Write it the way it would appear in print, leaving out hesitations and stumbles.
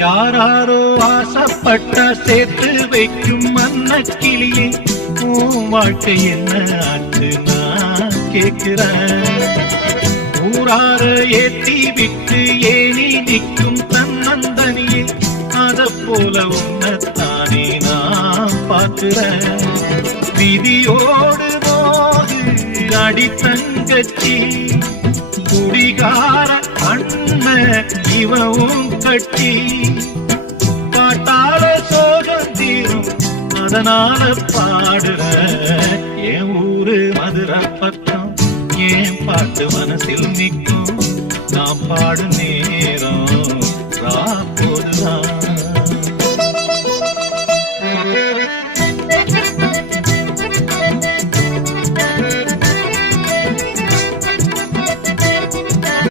யாராரோ ஆசைப்பட்ட சேர்த்து வைக்கும் மன்ன கிளியே உன் வாழ்க்கை என்ன ஆச்சு நான் கேட்கிறேன். ஊரார ஏத்தி விட்டு ஏனி நிற்கும் தன்னந்தனியே அத போல உன்னத்தானே நான் பார்க்கிறேன். விதியோடு போது அடி தங்கச்சி குடிகார அண்ணன் இவவும் கட்டி காட்டால சோகம் தீரும் அதனால பாடுற. என் ஊரு மதுரை பக்கம் என் பாட்டு மனசில் நிற்கும் நான் பாடும் நேரம்.